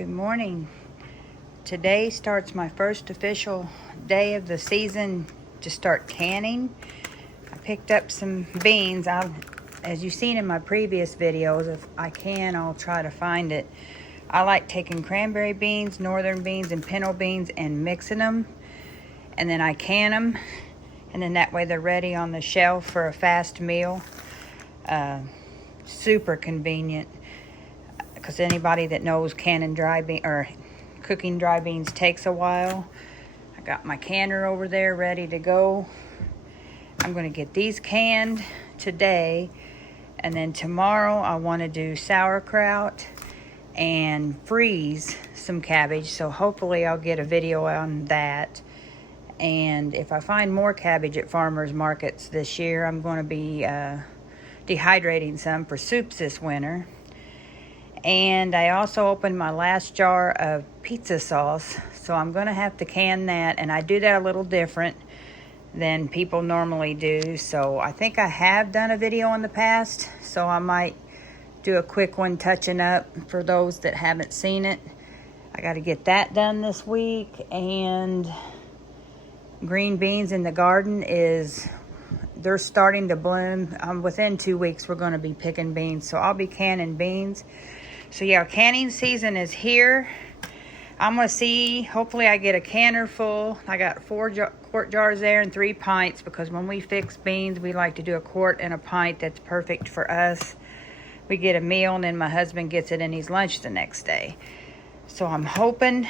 Good morning. Today starts my first official day of the season to start canning. I picked up some beans. As you've seen in my previous videos, if I can, I'll try to find it. I like taking cranberry beans, northern beans, and pinto beans and mixing them. And then I can them. And then that way they're ready on the shelf for a fast meal. Super convenient. Because anybody that knows canning dry beans or cooking dry beans takes a while. I got my canner over there ready to go. I'm going to get these canned today, and then tomorrow I want to do sauerkraut and freeze some cabbage, so hopefully I'll get a video on that. And if I find more cabbage at farmers markets this year, I'm going to be dehydrating some for soups this winter. And I also opened my last jar of pizza sauce, so I'm going to have to can that, and I do that a little different than people normally do. So I think I have done a video in the past, so I might do a quick one touching up for those that haven't seen it. I got to get that done this week. And green beans in the garden they're starting to bloom. Within 2 weeks we're going to be picking beans, so I'll be canning beans. So yeah, canning season is here. I'm going to see, hopefully I get a canner full. I got 4 quart jars there and 3 pints, because when we fix beans, we like to do a quart and a pint. That's perfect for us. We get a meal, and then my husband gets it in his lunch the next day. So I'm hoping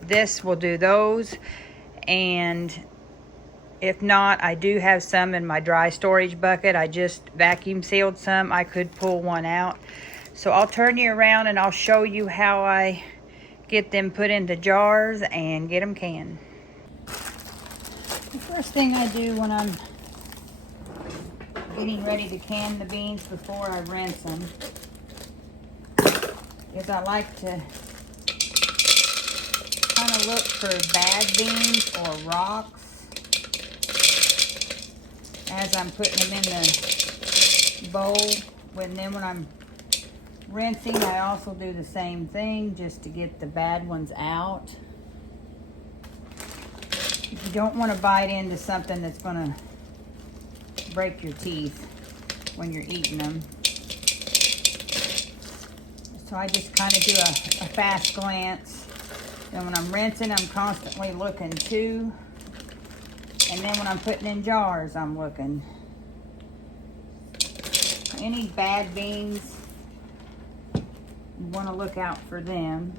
this will do those. And if not, I do have some in my dry storage bucket. I just vacuum sealed some. I could pull one out. So I'll turn you around and I'll show you how I get them put into jars and get them canned. The first thing I do when I'm getting ready to can the beans before I rinse them is I like to kind of look for bad beans or rocks as I'm putting them in the bowl. And then when I'm rinsing, I also do the same thing just to get the bad ones out. You don't want to bite into something that's going to break your teeth when you're eating them. So I just kind of do a fast glance. And when I'm rinsing, I'm constantly looking too. And then when I'm putting in jars, I'm looking. Any bad beans, you want to look out for them.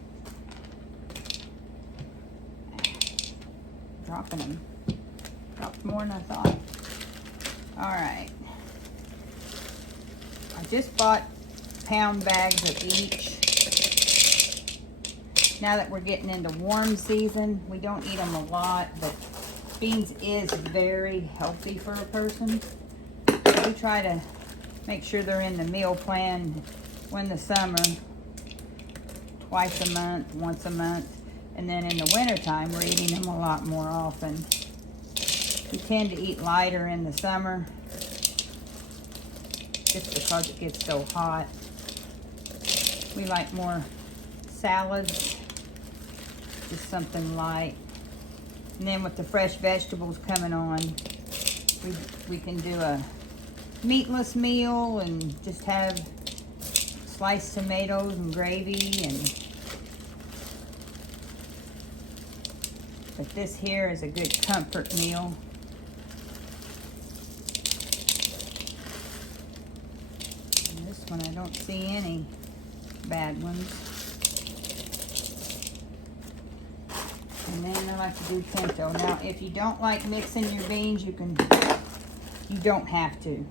Dropping them. Dropped more than I thought. Alright. I just bought pound bags of each. Now that we're getting into warm season, we don't eat them a lot, but beans is very healthy for a person. We try to make sure they're in the meal plan when the summer. Twice a month, once a month, and then in the wintertime we're eating them a lot more often. We tend to eat lighter in the summer just because it gets so hot. We like more salads, just something light. And then with the fresh vegetables coming on, we can do a meatless meal and just have sliced tomatoes and gravy. But this here is a good comfort meal. And this one I don't see any bad ones. And then I like to do pinto. Now if you don't like mixing your beans, you don't have to.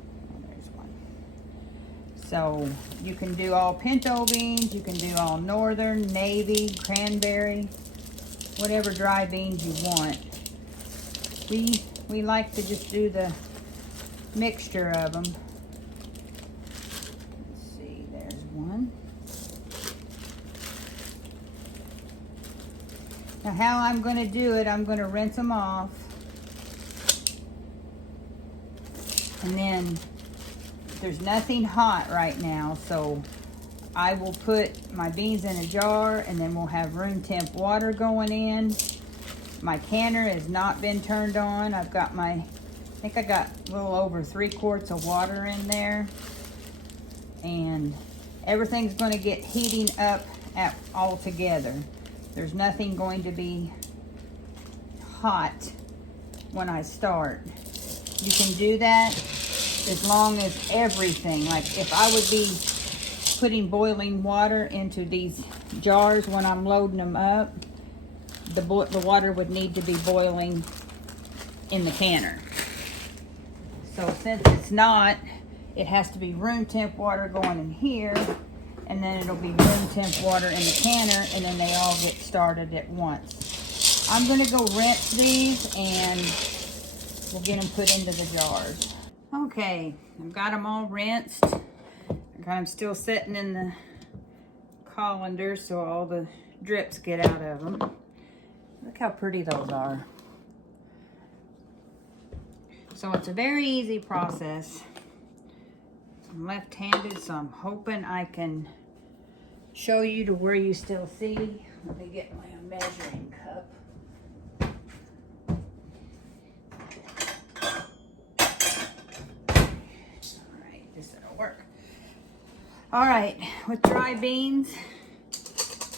So you can do all pinto beans, you can do all northern, navy, cranberry, whatever dry beans you want. We like to just do the mixture of them. Let's see, there's one. Now how I'm going to do it, I'm going to rinse them off. And then there's nothing hot right now, so I will put my beans in a jar, and then we'll have room temp water going in. My canner has not been turned on. I've got I think I got a little over 3 quarts of water in there. And everything's going to get heating up all together. There's nothing going to be hot when I start. You can do that as long as everything, like if I would be putting boiling water into these jars when I'm loading them up, the water would need to be boiling in the canner. So since it's not, it has to be room temp water going in here, and then it'll be room temp water in the canner, and then they all get started at once. I'm gonna go rinse these and we'll get them put into the jars. Okay, I've got them all rinsed. I got them still sitting in the colander so all the drips get out of them. Look how pretty those are. So it's a very easy process. I'm left-handed, so I'm hoping I can show you to where you still see. Let me get my measuring cup. All right, this will work. All right, with dry beans,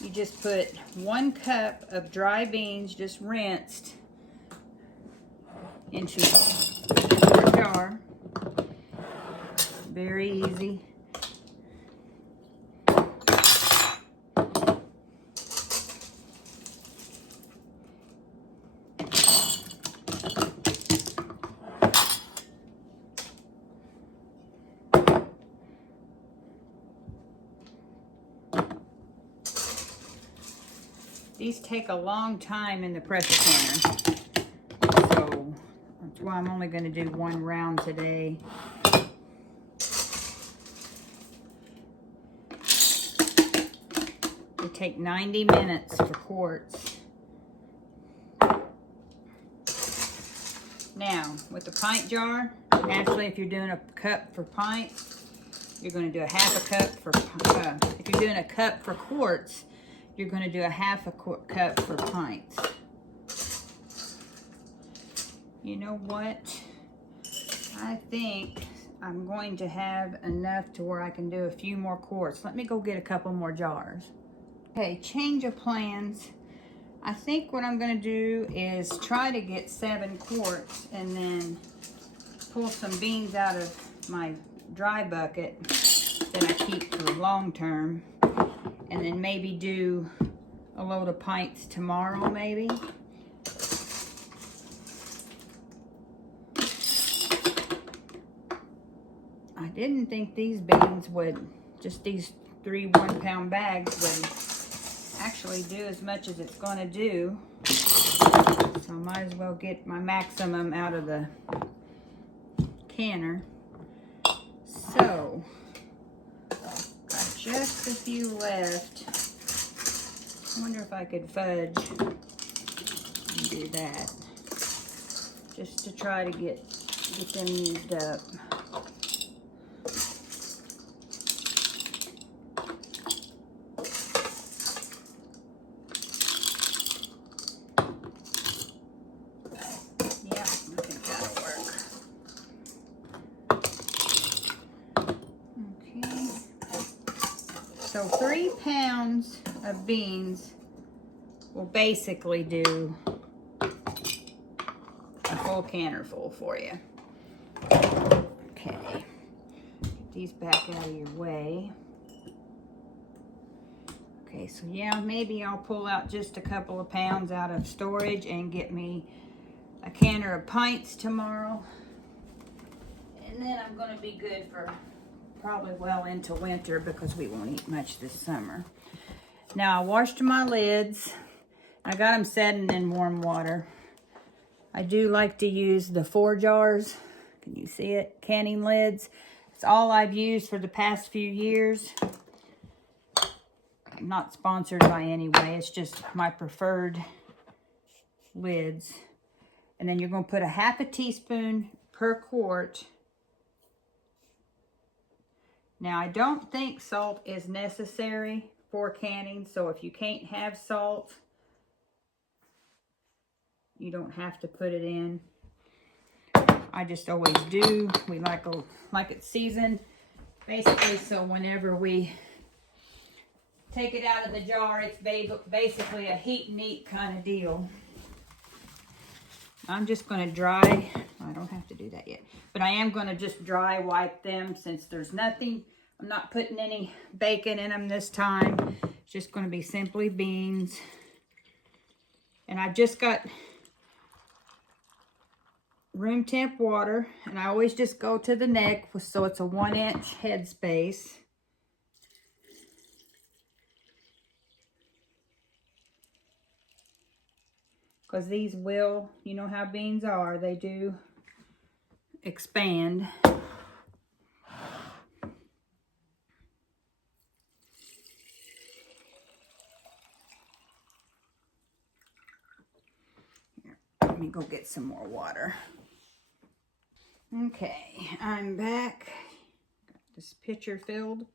you just put 1 cup of dry beans, just rinsed, into a jar. Very easy. These take a long time in the pressure canner, so that's why I'm only going to do 1 round today. They take 90 minutes for quarts. Now, with the pint jar, actually if you're doing a cup for pints, you're going to do a half a cup for, if you're doing a cup for quarts, you're going to do a half a cup for pints. You know what? I think I'm going to have enough to where I can do a few more quarts. Let me go get a couple more jars. Okay, change of plans. I think what I'm going to do is try to get 7 quarts and then pull some beans out of my dry bucket that I keep for long term, and then maybe do a load of pints tomorrow maybe. I didn't think these beans would, just these 3 1-pound bags would actually do as much as it's going to do. So I might as well get my maximum out of the canner. So, got just a few left. I wonder if I could fudge and do that. Just to try to get them used up. So 3 pounds of beans will basically do a full canner full for you. Okay, get these back out of your way. Okay, so yeah, maybe I'll pull out just a couple of pounds out of storage and get me a canner of pints tomorrow. And then I'm gonna be good for probably well into winter because we won't eat much this summer. Now I washed my lids. I got them setting in warm water. I do like to use the 4 jars. Can you see it? Canning lids. It's all I've used for the past few years. I'm not sponsored by anyway. It's just my preferred lids. And then you're going to put a half a teaspoon per quart Now, I don't think salt is necessary for canning, so if you can't have salt, you don't have to put it in. I just always do. We like it seasoned, basically, so whenever we take it out of the jar, it's basically a heat and eat kind of deal. I'm just going to dry, I don't have to do that yet, but I am going to just dry wipe them since there's nothing. I'm not putting any bacon in them this time. It's just going to be simply beans. And I've just got room temp water, and I always just go to the neck so it's a 1-inch head space. Because these will, you know how beans are, they do expand. Here, let me go get some more water. Okay, I'm back. Got this pitcher filled.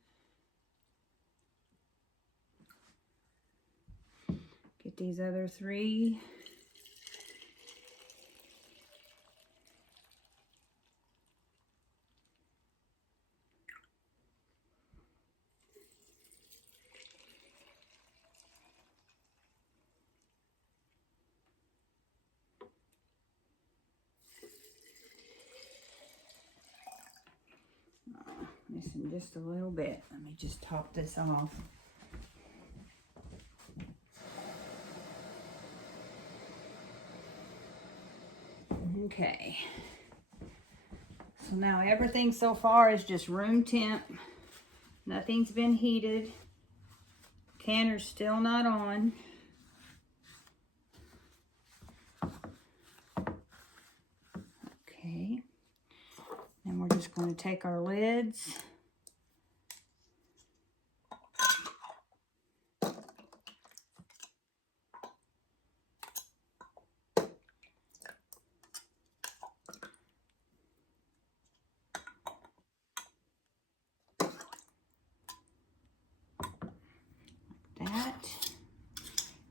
Get these other 3. Missing just a little bit. Let me just top this off. Okay. So now everything so far is just room temp. Nothing's been heated. Canner's still not on. Okay. Then we're just going to take our lids.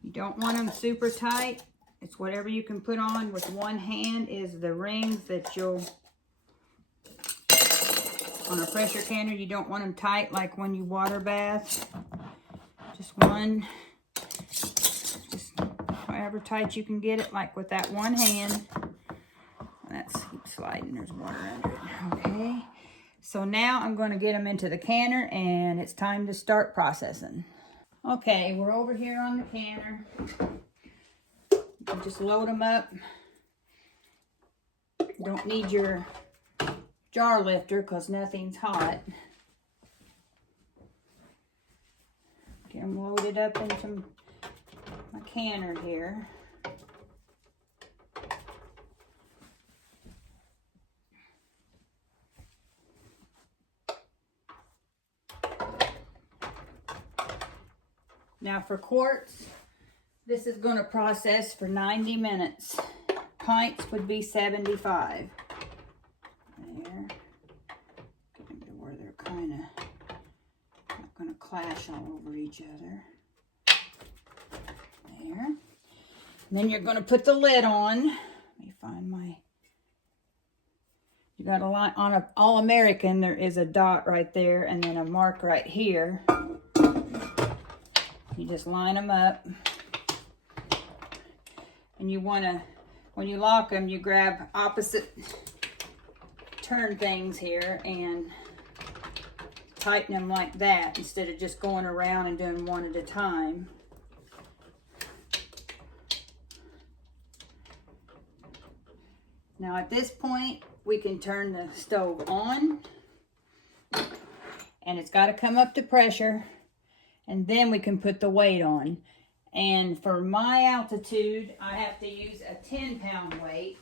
You don't want them super tight. It's whatever you can put on with one hand is the rings that you'll, on a pressure canner, you don't want them tight like when you water bath. Just one, just however tight you can get it, like with that one hand. That's keep sliding, there's water under it. Okay, so now I'm going to get them into the canner and it's time to start processing. Okay, we're over here on the canner. You just load them up. You don't need your jar lifter because nothing's hot. Get them loaded up into my canner here. Now for quarts, this is going to process for 90 minutes. Pints would be 75. There. Get them to where they're kind of not going to clash all over each other. There. And then you're going to put the lid on. Let me find my... You got a line on a All-American, there is a dot right there and then a mark right here. You just line them up. And you want to, when you lock them, you grab opposite turn things here and tighten them like that instead of just going around and doing one at a time. Now at this point, we can turn the stove on and it's got to come up to pressure. And then we can put the weight on. And for my altitude, I have to use a 10-pound weight.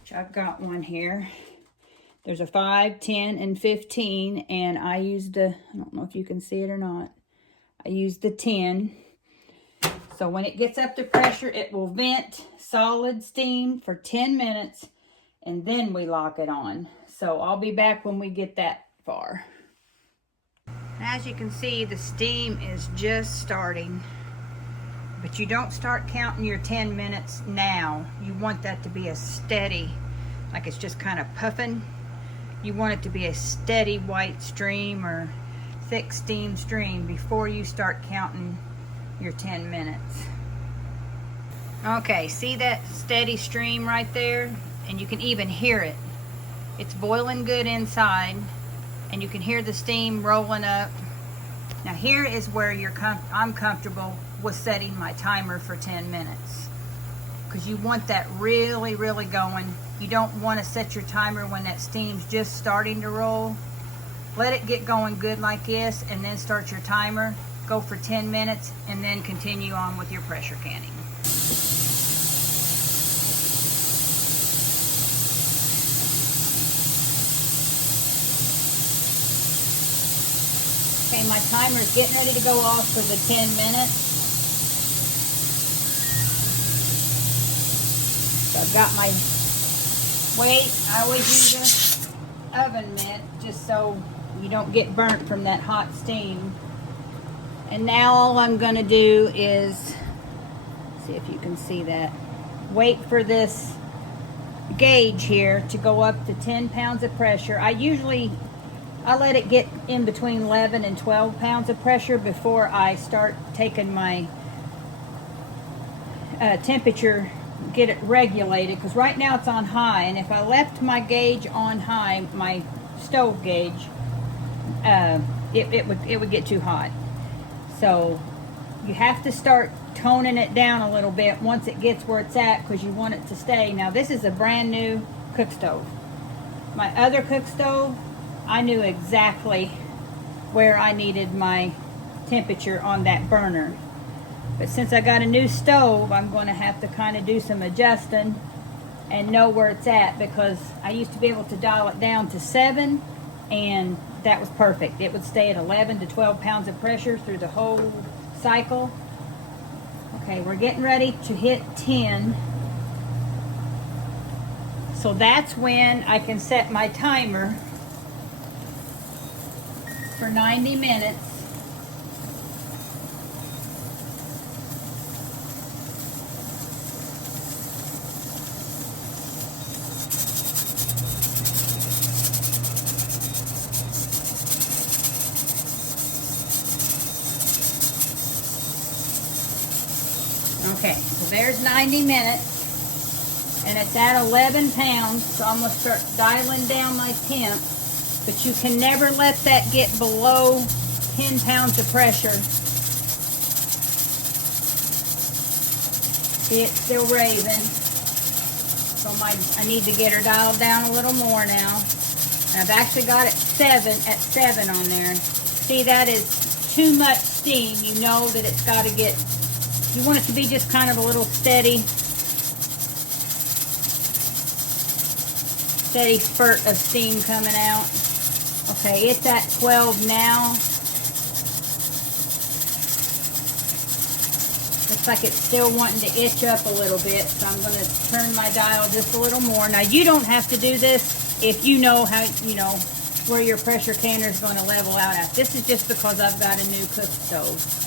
Which I've got one here. There's a 5, 10, and 15. And I used the, I don't know if you can see it or not. I used the 10. So when it gets up to pressure, it will vent solid steam for 10 minutes and then we lock it on. So I'll be back when we get that far. As you can see, the steam is just starting, but you don't start counting your 10 minutes now. You want that to be a steady, like it's just kind of puffing. You want it to be a steady white stream or thick steam stream before you start counting your 10 minutes. Okay, see that steady stream right there? And you can even hear it. It's boiling good inside, and you can hear the steam rolling up. Now here is where I'm comfortable with setting my timer for 10 minutes, because you want that really, really going. You don't want to set your timer when that steam's just starting to roll. Let it get going good like this, and then start your timer. Go for 10 minutes, and then continue on with your pressure canning. Okay, my timer is getting ready to go off for the 10 minutes. So I've got my weight. I always use an oven mitt just so you don't get burnt from that hot steam. And now all I'm going to do is, see if you can see that, wait for this gauge here to go up to 10 pounds of pressure. I let it get in between 11 and 12 pounds of pressure before I start taking my temperature, get it regulated, because right now it's on high, and if I left my gauge on high, my stove gauge, it would get too hot. So you have to start toning it down a little bit once it gets where it's at, because you want it to stay. Now this is a brand new cook stove. My other cook stove, I knew exactly where I needed my temperature on that burner. But since I got a new stove, I'm going to have to kind of do some adjusting and know where it's at, because I used to be able to dial it down to 7, and that was perfect. It would stay at 11 to 12 pounds of pressure through the whole cycle. Okay, we're getting ready to hit 10. So that's when I can set my timer for 90 minutes. Okay, so there's 90 minutes, and it's at 11 pounds, so I'm going to start dialing down my temp. But you can never let that get below 10 pounds of pressure. See, it's still raising. So I need to get her dialed down a little more now. And I've actually got it at 7 on there. See, that is too much steam. You know that it's got to get, you want it to be just kind of a little steady spurt of steam coming out. Okay, it's at 12 now. Looks like it's still wanting to itch up a little bit, so I'm going to turn my dial just a little more. Now, you don't have to do this if you know how, where your pressure canner is going to level out at. This is just because I've got a new cook stove.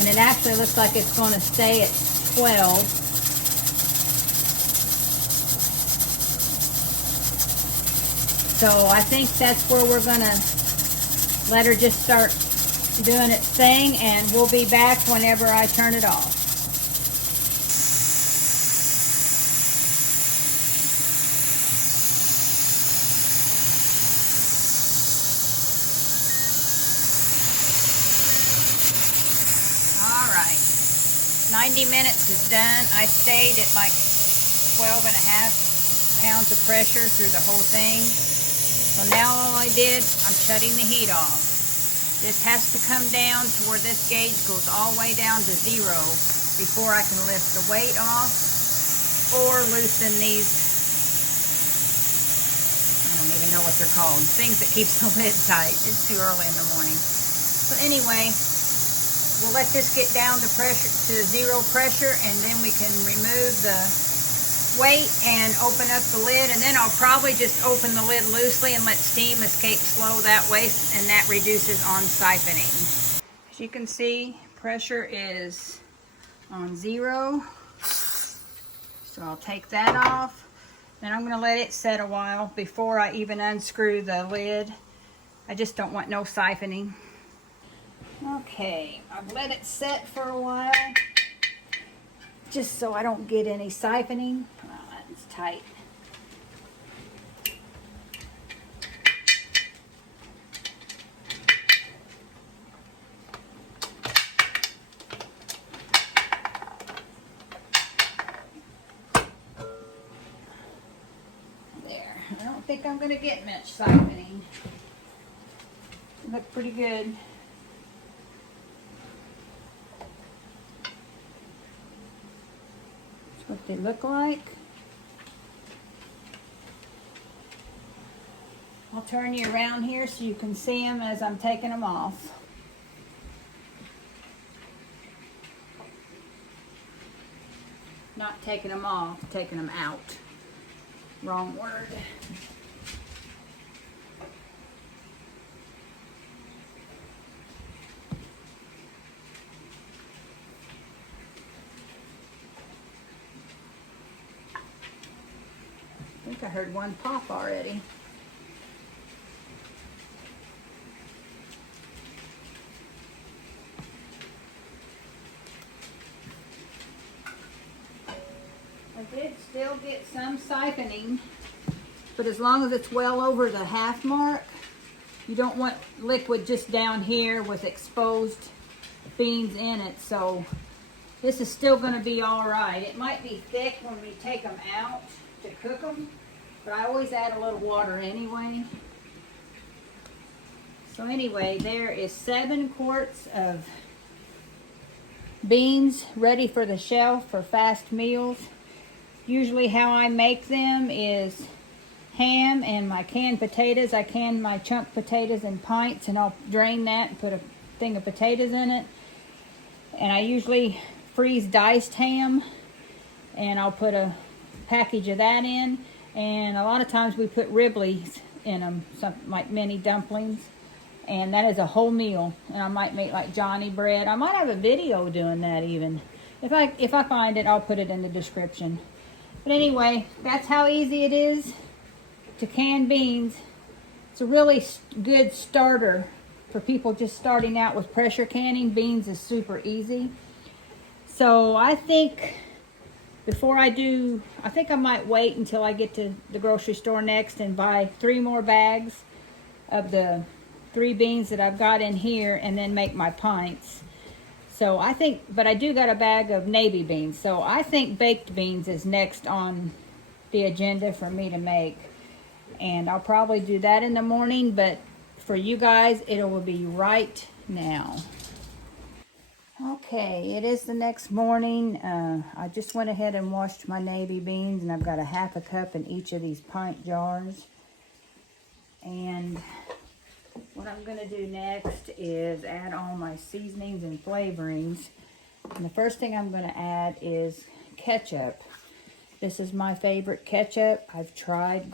And it actually looks like it's going to stay at 12. So I think that's where we're going to let her just start doing its thing, and we'll be back whenever I turn it off. All right, 90 minutes is done. I stayed at like 12 and a half pounds of pressure through the whole thing. So now all I did, I'm shutting the heat off. This has to come down to where this gauge goes all the way down to 0 before I can lift the weight off or loosen these, I don't even know what they're called, things that keeps the lid tight. It's too early in the morning. So anyway, we'll let this get down to zero pressure, and then we can remove the weight and open up the lid, and then I'll probably just open the lid loosely and let steam escape slow that way, and that reduces on siphoning. As you can see, pressure is on 0. So I'll take that off. Then I'm going to let it set a while before I even unscrew the lid. I just don't want no siphoning. Okay, I've let it set for a while, just so I don't get any siphoning. Oh, that's tight. There. I don't think I'm going to get much siphoning. Look pretty good. That's what they look like. I'll turn you around here so you can see them as I'm taking them off. Not taking them off, taking them out. Wrong word. I think I heard one pop already. I did still get some siphoning, but as long as it's well over the half mark, you don't want liquid just down here with exposed beans in it. So this is still going to be all right. It might be thick when we take them out to cook them, but I always add a little water anyway. So anyway, there is 7 quarts of beans ready for the shelf for fast meals. Usually how I make them is ham and my canned potatoes. I can my chunk potatoes in pints, and I'll drain that and put a thing of potatoes in it. And I usually freeze diced ham, and I'll put a package of that in. And a lot of times we put riblets in them, something like mini dumplings. And that is a whole meal. And I might make like Johnny bread. I might have a video doing that even. If I find it, I'll put it in the description. But anyway, that's how easy it is to can beans. It's a really good starter for people just starting out with pressure canning. Beans is super easy. So I think before I do, I think I might wait until I get to the grocery store next and buy 3 more bags of the 3 beans that I've got in here, and then make my pints. So I think, but I do got a bag of navy beans. So I think baked beans is next on the agenda for me to make. And I'll probably do that in the morning, but for you guys, it will be right now. Okay, it is the next morning. I just went ahead and washed my navy beans, and I've got a half a cup in each of these pint jars. And what I'm going to do next is add all my seasonings and flavorings. And the first thing I'm going to add is ketchup. This is my favorite ketchup. I've tried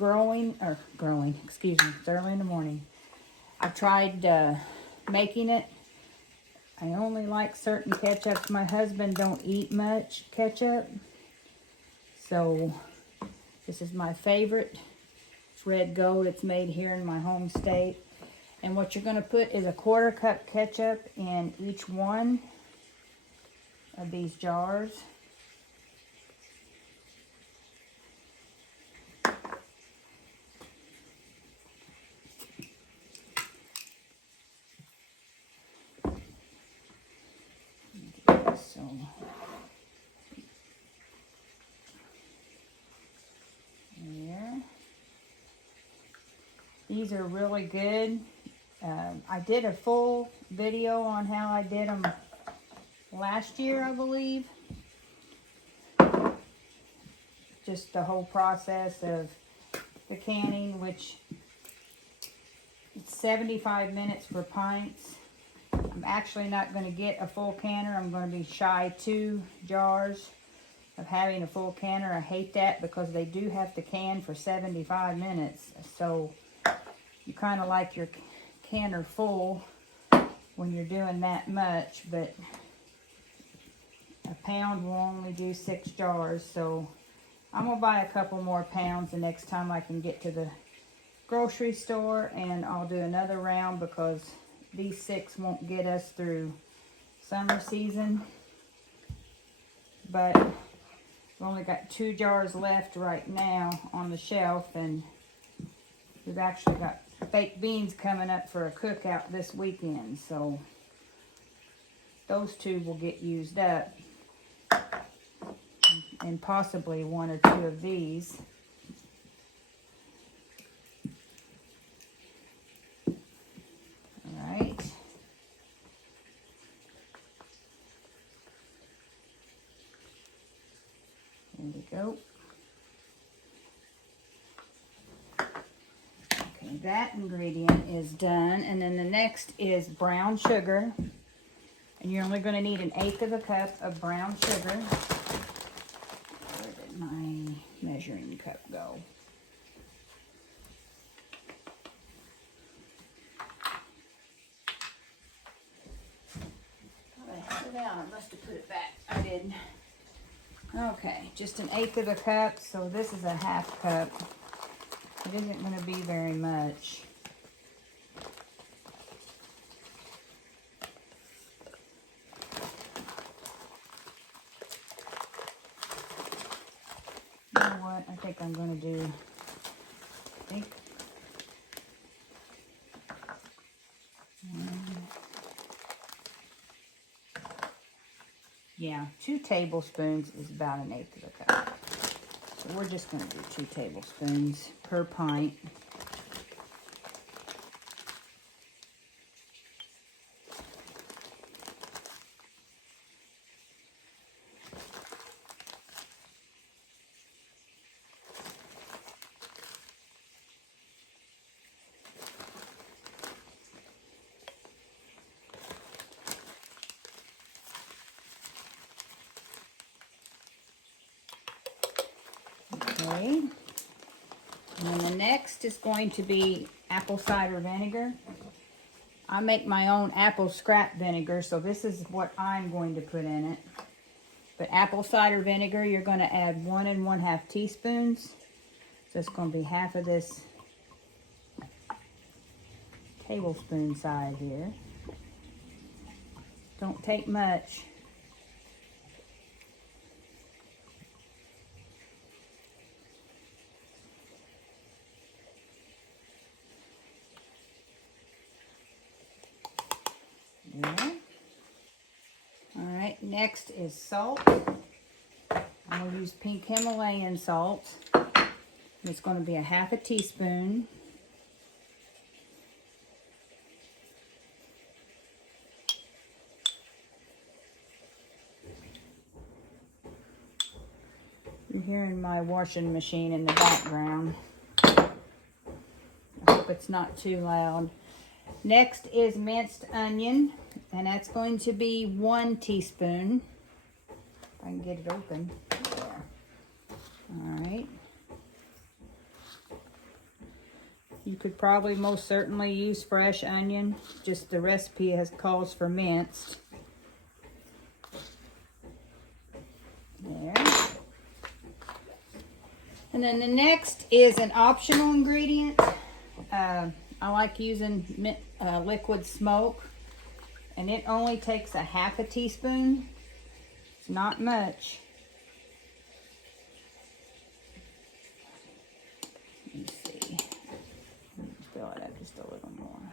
excuse me, it's early in the morning. I've tried making it. I only like certain ketchups. My husband don't eat much ketchup. So this is my favorite. It's Red Gold. It's made here in my home state. And what you're going to put is a 1/4 cup ketchup in each one of these jars. So there. These are really good. I did a full video on how I did them last year, I believe. just the whole process of the canning, which it's 75 minutes for pints. I'm actually not going to get a full canner. I'm going to be shy 2 jars of having a full canner. I hate that because they do have to can for 75 minutes. So you kind of like your canner full when you're doing that much, but a pound will only do 6 jars. So I'm going to buy a couple more pounds the next time I can get to the grocery store, and I'll do another round because these 6 won't get us through summer season. But we've only got 2 jars left right now on the shelf, and we've actually got baked beans coming up for a cookout this weekend, so those 2 will get used up, and possibly 1 or 2 of these. All right. There we go. Okay, that ingredient is done. And then the next is brown sugar. And you're only going to need 1/8 of a cup of brown sugar. Where did my measuring cup go? I put it down. I must have put it back. I didn't. Okay, just 1/8 of a cup, so this is a 1/2 cup. It isn't going to be very much. You know what? I think I'm going to do, yeah, 2 tablespoons is about 1/8 of a cup. So we're just going to do 2 tablespoons per pint. Okay, and then the next is going to be apple cider vinegar. I make my own apple scrap vinegar, so this is what I'm going to put in it. But apple cider vinegar, you're going to add 1 1/2 teaspoons. So it's going to be half of this tablespoon size here. Don't take much. Yeah. All right, next is salt. I'm going to use pink Himalayan salt. It's going to be 1/2 teaspoon. You're hearing my washing machine in the background. I hope it's not too loud. Next is minced onion, and that's going to be 1 teaspoon. If I can get it open. There. All right. You could probably most certainly use fresh onion. Just the recipe calls for minced. There. And then the next is an optional ingredient. I like using liquid smoke, and it only takes 1/2 teaspoon. It's not much. Let me see. Fill it up just a little more.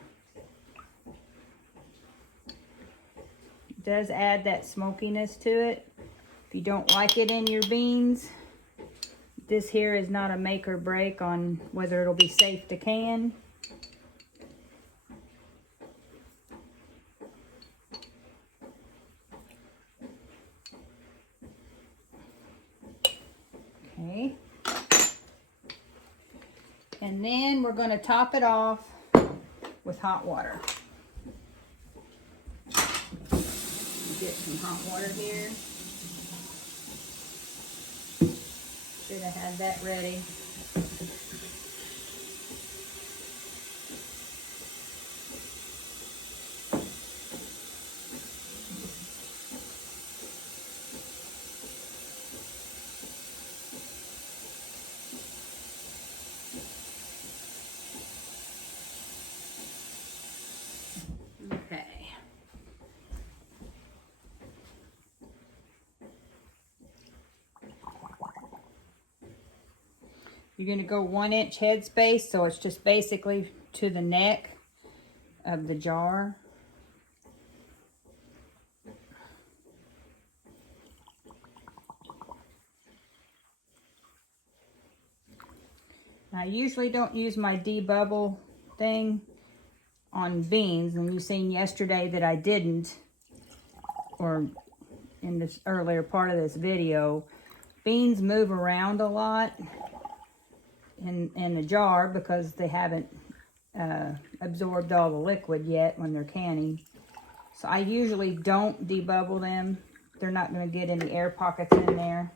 It does add that smokiness to it. If you don't like it in your beans, this here is not a make or break on whether it'll be safe to can. Okay, And then we're going to top it off with hot water. Get some hot water here. Should have had that ready. Okay. You're going to go 1-inch head space, so it's just basically to the neck of the jar. I usually don't use my debubble thing on beans, and you've seen yesterday that I didn't, or in this earlier part of this video. Beans move around a lot in the jar because they haven't absorbed all the liquid yet when they're canning. So I usually don't debubble them. They're not going to get any air pockets in there.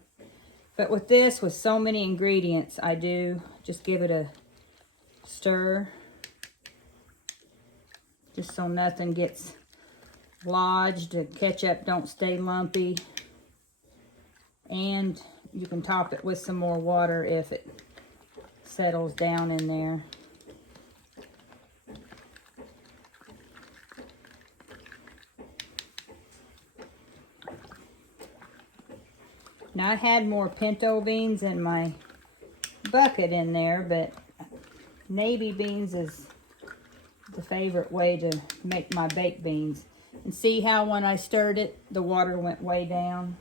But with this, with so many ingredients, I do just give it a stir, just so nothing gets lodged, the ketchup don't stay lumpy. And you can top it with some more water if it settles down in there. Now I had more pinto beans in my bucket in there, but navy beans is the favorite way to make my baked beans. And see how when I stirred it, the water went way down?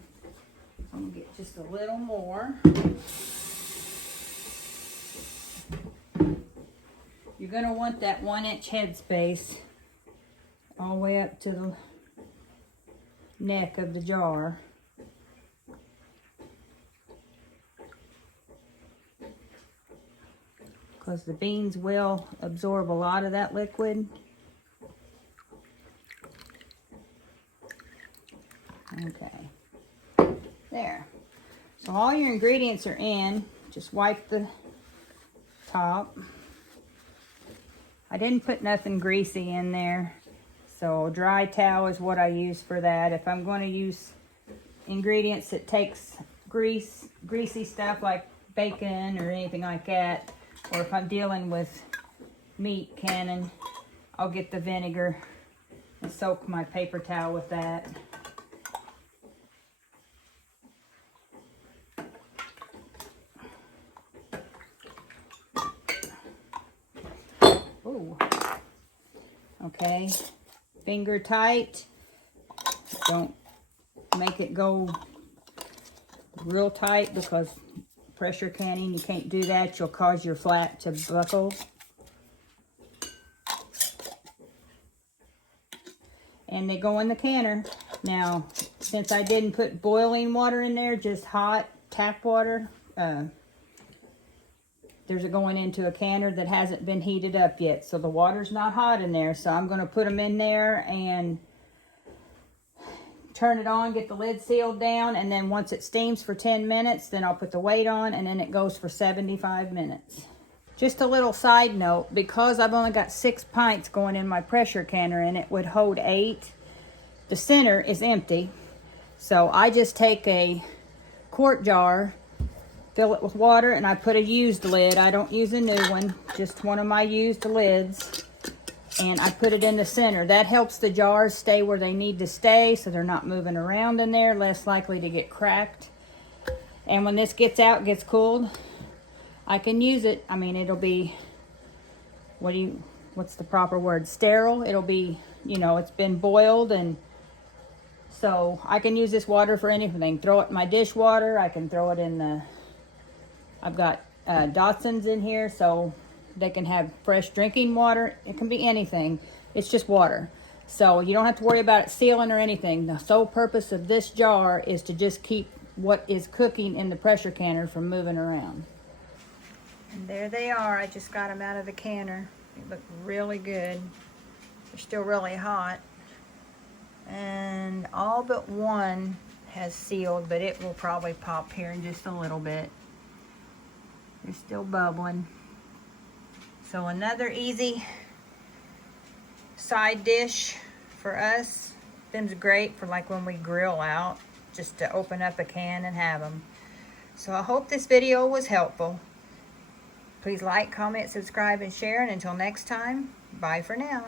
I'm gonna get just a little more. You're gonna want that 1-inch head space all the way up to the neck of the jar. Because the beans will absorb a lot of that liquid. Okay, there. So all your ingredients are in. Just wipe the top. I didn't put nothing greasy in there, so dry towel is what I use for that. If I'm going to use ingredients that takes greasy stuff like bacon or anything like that, or if I'm dealing with meat canning, I'll get the vinegar and soak my paper towel with that. Ooh. Okay, finger tight. Don't make it go real tight because pressure canning, you can't do that. You'll cause your flat to buckle. And they go in the canner. Now, since I didn't put boiling water in there, just hot tap water, there's a going into a canner that hasn't been heated up yet. So the water's not hot in there. So I'm going to put them in there and turn it on, get the lid sealed down, and then once it steams for 10 minutes, then I'll put the weight on, and then it goes for 75 minutes. Just a little side note, because I've only got 6 pints going in my pressure canner and it would hold 8, the center is empty. So I just take a quart jar, fill it with water, and I put a used lid. I don't use a new one, just one of my used lids. And I put it in the center. That helps the jars stay where they need to stay so they're not moving around in there, less likely to get cracked. And when this gets out, gets cooled, I can use it. I mean, it'll be, what's the proper word? Sterile. It'll be, you know, it's been boiled, and so I can use this water for anything. Throw it in my dishwater. I can throw it in the, I've got Dotsons in here, so they can have fresh drinking water. It can be anything. It's just water. So you don't have to worry about it sealing or anything. The sole purpose of this jar is to just keep what is cooking in the pressure canner from moving around. And there they are. I just got them out of the canner. They look really good. They're still really hot. And all but one has sealed, but it will probably pop here in just a little bit. They're still bubbling. So another easy side dish for us. Them's great for like when we grill out, just to open up a can and have them. So I hope this video was helpful. Please like, comment, subscribe, and share. And until next time, bye for now.